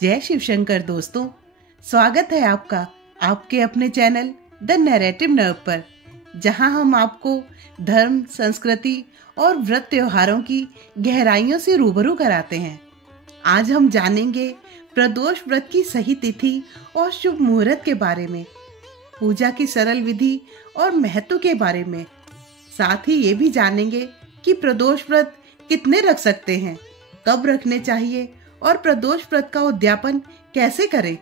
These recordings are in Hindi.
जय शिव शंकर दोस्तों, स्वागत है आपका आपके अपने चैनल द नैरेटिव नर्व पर, जहां हम आपको धर्म, संस्कृति और व्रत त्योहारों की गहराइयों से रूबरू कराते हैं। आज हम जानेंगे प्रदोष व्रत की सही तिथि और शुभ मुहूर्त के बारे में, पूजा की सरल विधि और महत्व के बारे में। साथ ही ये भी जानेंगे कि प्रदोष व्रत कितने रख सकते हैं, कब रखने चाहिए और प्रदोष व्रत का उद्यापन कैसे करें।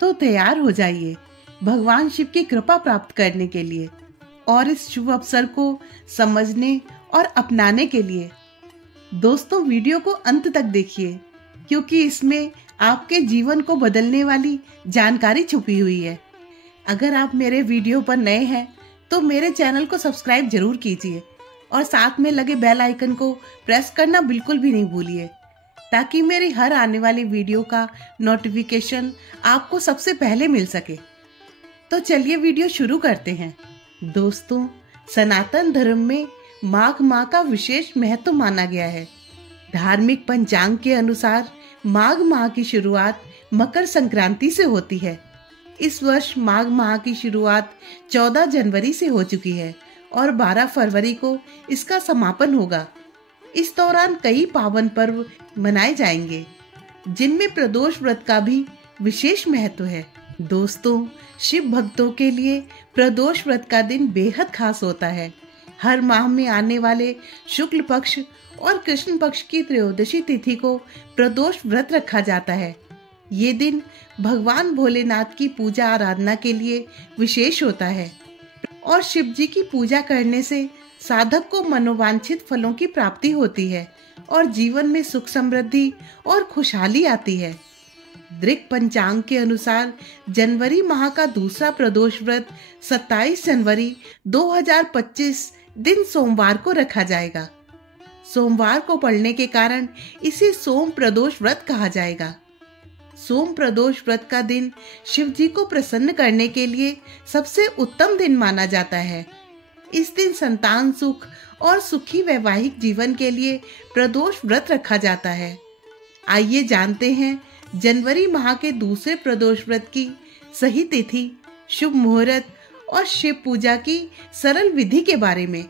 तो तैयार हो जाइए भगवान शिव की कृपा प्राप्त करने के लिए और इस शुभ अवसर को समझने और अपनाने के लिए। दोस्तों, वीडियो को अंत तक देखिए क्योंकि इसमें आपके जीवन को बदलने वाली जानकारी छुपी हुई है। अगर आप मेरे वीडियो पर नए हैं तो मेरे चैनल को सब्सक्राइब जरूर कीजिए और साथ में लगे बेल आइकन को प्रेस करना बिल्कुल भी नहीं भूलिए, ताकि मेरी हर आने वाली वीडियो का नोटिफिकेशन आपको सबसे पहले मिल सके। तो चलिए वीडियो शुरू करते हैं। दोस्तों, सनातन धर्म में माघ माह का विशेष महत्व माना गया है। धार्मिक पंचांग के अनुसार माघ माह की शुरुआत मकर संक्रांति से होती है। इस वर्ष माघ माह की शुरुआत 14 जनवरी से हो चुकी है और 12 फरवरी को इसका समापन होगा। इस दौरान कई पावन पर्व मनाए जाएंगे, जिनमें प्रदोष व्रत का भी विशेष महत्व है। दोस्तों, शिव भक्तों के लिए प्रदोष व्रत का दिन बेहद खास होता है। हर माह में आने वाले शुक्ल पक्ष और कृष्ण पक्ष की त्रयोदशी तिथि को प्रदोष व्रत रखा जाता है। ये दिन भगवान भोलेनाथ की पूजा आराधना के लिए विशेष होता है और शिव जी की पूजा करने से साधक को मनोवांछित फलों की प्राप्ति होती है और जीवन में सुख समृद्धि और खुशहाली आती है। दृक पंचांग के अनुसार जनवरी माह का दूसरा प्रदोष व्रत 27 जनवरी 2025 दिन सोमवार को रखा जाएगा। सोमवार को पड़ने के कारण इसे सोम प्रदोष व्रत कहा जाएगा। सोम प्रदोष व्रत का दिन शिव जी को प्रसन्न करने के लिए सबसे उत्तम दिन माना जाता है। इस दिन संतान सुख और सुखी वैवाहिक जीवन के लिए प्रदोष व्रत रखा जाता है। आइए जानते हैं जनवरी माह के दूसरे प्रदोष व्रत की सही तिथि, शुभ मुहूर्त और शिव पूजा की सरल विधि के बारे में।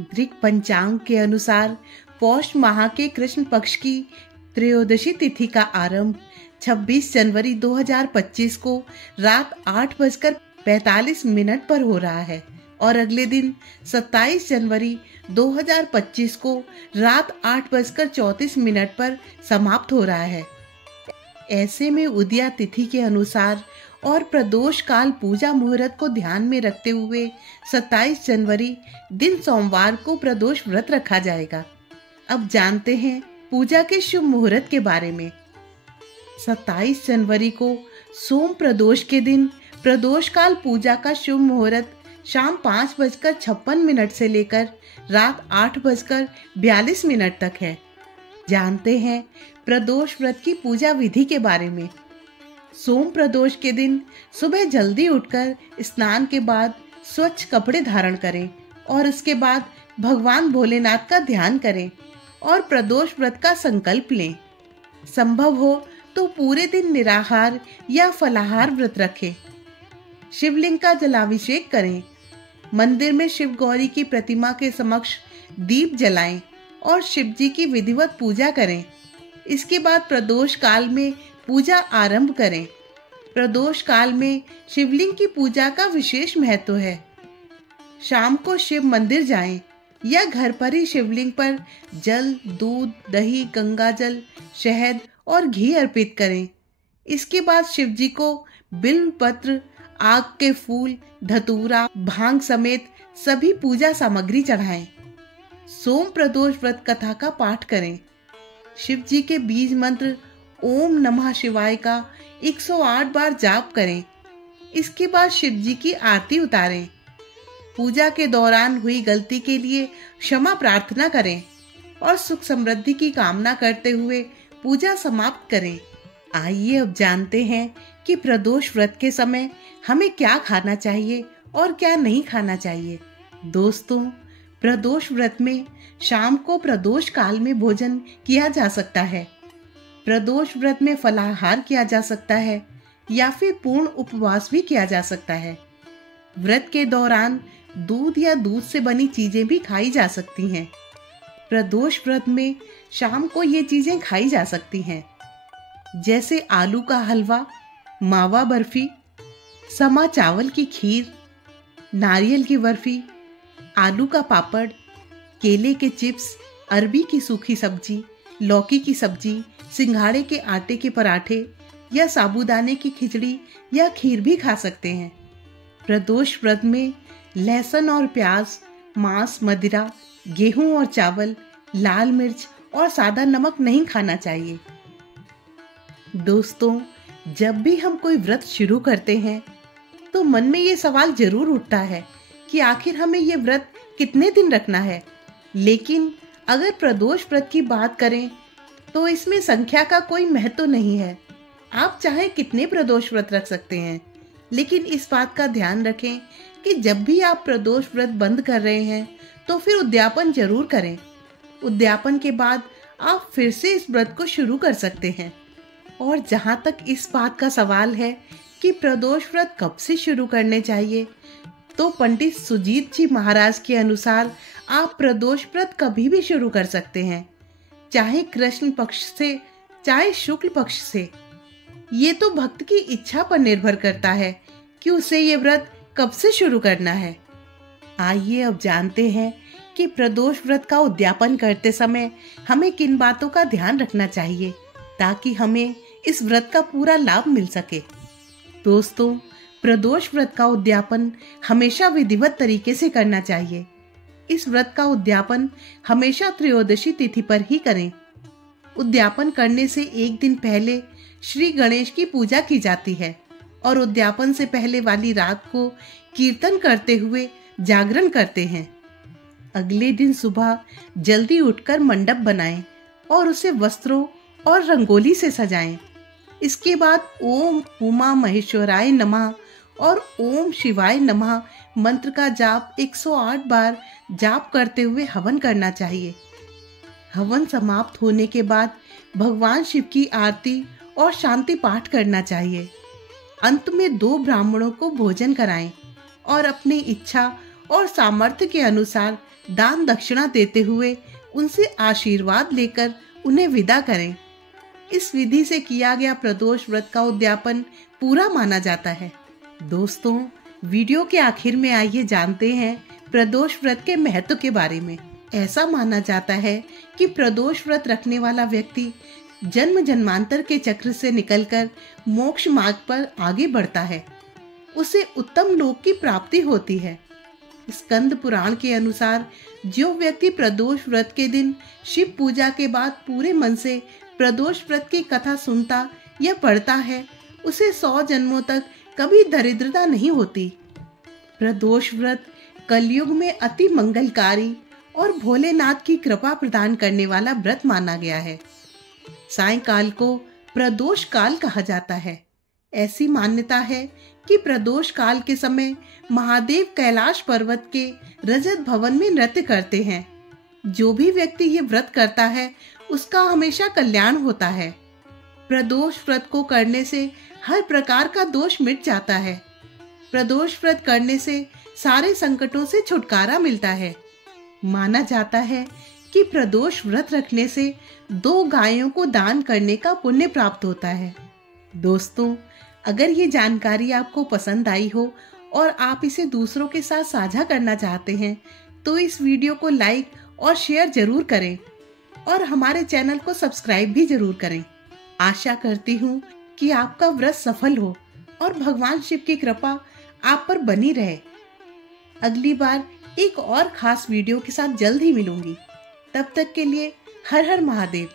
दृक पंचांग के अनुसार पौष माह के कृष्ण पक्ष की त्रयोदशी तिथि का आरंभ 26 जनवरी 2025 को रात 8:45 पर हो रहा है और अगले दिन 27 जनवरी 2025 को रात 8:34 पर समाप्त हो रहा है। ऐसे में उदया तिथि के अनुसार और प्रदोष काल पूजा मुहूर्त को ध्यान में रखते हुए 27 जनवरी दिन सोमवार को प्रदोष व्रत रखा जाएगा। अब जानते हैं पूजा के शुभ मुहूर्त के बारे में। 27 जनवरी को सोम प्रदोष के दिन प्रदोष काल पूजा का शुभ मुहूर्त शाम 5:56 से लेकर रात 8:42 तक है। जानते हैं प्रदोष व्रत की पूजा विधि के बारे में। सोम प्रदोष के दिन सुबह जल्दी उठकर स्नान के बाद स्वच्छ कपड़े धारण करें और इसके बाद भगवान भोलेनाथ का ध्यान करें और प्रदोष व्रत का संकल्प लें। संभव हो तो पूरे दिन निराहार या फलाहार व्रत रखें। शिवलिंग का जलाभिषेक करें। मंदिर में शिव गौरी की प्रतिमा के समक्ष दीप जलाएं और शिव जी की विधिवत पूजा करें। इसके बाद प्रदोष काल में पूजा आरंभ करें। प्रदोष काल में शिवलिंग की पूजा का विशेष महत्व है। शाम को शिव मंदिर जाएं या घर पर ही शिवलिंग पर जल, दूध, दही, गंगा जल, शहद और घी अर्पित करें। इसके बाद शिव जी को बिल्व पत्र, आग के फूल, धतूरा, भांग समेत सभी पूजा सामग्री चढ़ाएं। सोम प्रदोष व्रत कथा का पाठ करें। शिव जी के बीज मंत्र ओम नमः शिवाय का 108 बार जाप करें। इसके बाद शिव जी की आरती उतारें। पूजा के दौरान हुई गलती के लिए क्षमा प्रार्थना करें और सुख समृद्धि की कामना करते हुए पूजा समाप्त करें। आइए अब जानते हैं कि प्रदोष व्रत के समय हमें क्या खाना चाहिए और क्या नहीं खाना चाहिए। दोस्तों, प्रदोष व्रत में शाम को प्रदोष काल में भोजन किया जा सकता है। प्रदोष व्रत में फलाहार किया जा सकता है या फिर पूर्ण उपवास भी किया जा सकता है। व्रत के दौरान दूध या दूध से बनी चीजें भी खाई जा सकती हैं। प्रदोष व्रत में शाम को ये चीजें खाई जा सकती हैं, जैसे आलू का हलवा, मावा बर्फी, समा चावल की खीर, नारियल की बर्फी, आलू का पापड़, केले के चिप्स, अरबी की सूखी सब्जी, लौकी की सब्जी, सिंघाड़े के आटे के पराठे या साबूदाने की खिचड़ी या खीर भी खा सकते हैं। प्रदोष व्रत में लहसुन और प्याज, मांस, मदिरा, गेहूं और चावल, लाल मिर्च और सादा नमक नहीं खाना चाहिए। दोस्तों, जब भी हम कोई व्रत शुरू करते हैं तो मन में ये सवाल जरूर उठता है कि आखिर हमें ये व्रत कितने दिन रखना है। लेकिन अगर प्रदोष व्रत की बात करें तो इसमें संख्या का कोई महत्व नहीं है। आप चाहे कितने प्रदोष व्रत रख सकते हैं, लेकिन इस बात का ध्यान रखें कि जब भी आप प्रदोष व्रत बंद कर रहे हैं तो फिर उद्यापन जरूर करें। उद्यापन के बाद आप फिर से इस व्रत को शुरू कर सकते हैं। और जहाँ तक इस बात का सवाल है कि प्रदोष व्रत कब से शुरू करने चाहिए, तो पंडित सुजीत जी महाराज के अनुसार आप प्रदोष व्रत कभी भी शुरू कर सकते हैं, चाहे कृष्ण पक्ष से चाहे शुक्ल पक्ष से। ये तो भक्त की इच्छा पर निर्भर करता है कि उसे ये व्रत कब से शुरू करना है। आइए अब जानते हैं कि प्रदोष व्रत का उद्यापन करते समय हमें किन बातों का ध्यान रखना चाहिए ताकि हमें इस व्रत का पूरा लाभ मिल सके। दोस्तों, प्रदोष व्रत का उद्यापन हमेशा विधिवत तरीके से करना चाहिए। इस व्रत का उद्यापन हमेशा त्रयोदशी तिथि पर ही करें। उद्यापन करने से एक दिन पहले श्री गणेश की पूजा की जाती है और उद्यापन से पहले वाली रात को कीर्तन करते हुए जागरण करते हैं। अगले दिन सुबह जल्दी उठकर मंडप बनाएं और उसे वस्त्रों और रंगोली से सजाएं। इसके बाद ओम उमा महेश्वराय नमः और ओम शिवाय नमः मंत्र का जाप 108 बार जाप करते हुए हवन करना चाहिए। हवन समाप्त होने के बाद भगवान शिव की आरती और शांति पाठ करना चाहिए। अंत में 2 ब्राह्मणों को भोजन कराएं और अपनी इच्छा और सामर्थ्य के अनुसार दान दक्षिणा देते हुए उनसे आशीर्वाद लेकर उन्हें विदा करें। इस विधि से किया गया प्रदोष व्रत का उद्यापन पूरा माना जाता है। दोस्तों, वीडियो के आखिर में आइए जानते हैं प्रदोष व्रत के महत्व के बारे में। ऐसा माना जाता है कि प्रदोष व्रत रखने वाला व्यक्ति जन्म जन्मांतर के चक्र से निकलकर मोक्ष मार्ग पर आगे बढ़ता है। उसे उत्तम लोक की प्राप्ति होती है। स्कंद पुराण के अनुसार जो व्यक्ति प्रदोष व्रत के दिन शिव पूजा के बाद पूरे मन से प्रदोष व्रत की कथा सुनता या पढ़ता है, उसे 100 जन्मों तक कभी दरिद्रता नहीं होती। प्रदोष व्रत कलयुग में अति मंगलकारी और भोलेनाथ की कृपा प्रदान करने वाला व्रत माना गया है। सायंकाल को प्रदोष काल कहा जाता है। ऐसी मान्यता है कि प्रदोष काल के समय महादेव कैलाश पर्वत के रजत भवन में नृत्य करते हैं। जो भी व्यक्ति ये व्रत करता है उसका हमेशा कल्याण होता है। प्रदोष व्रत को करने से हर प्रकार का दोष मिट जाता है। प्रदोष व्रत करने से सारे संकटों से छुटकारा मिलता है। माना जाता है कि प्रदोष व्रत रखने से 2 गायों को दान करने का पुण्य प्राप्त होता है। दोस्तों, अगर ये जानकारी आपको पसंद आई हो और आप इसे दूसरों के साथ साझा करना चाहते हैं तो इस वीडियो को लाइक और शेयर जरूर करें और हमारे चैनल को सब्सक्राइब भी जरूर करें। आशा करती हूँ कि आपका व्रत सफल हो और भगवान शिव की कृपा आप पर बनी रहे। अगली बार एक और खास वीडियो के साथ जल्द ही मिलूंगी। तब तक के लिए हर हर महादेव।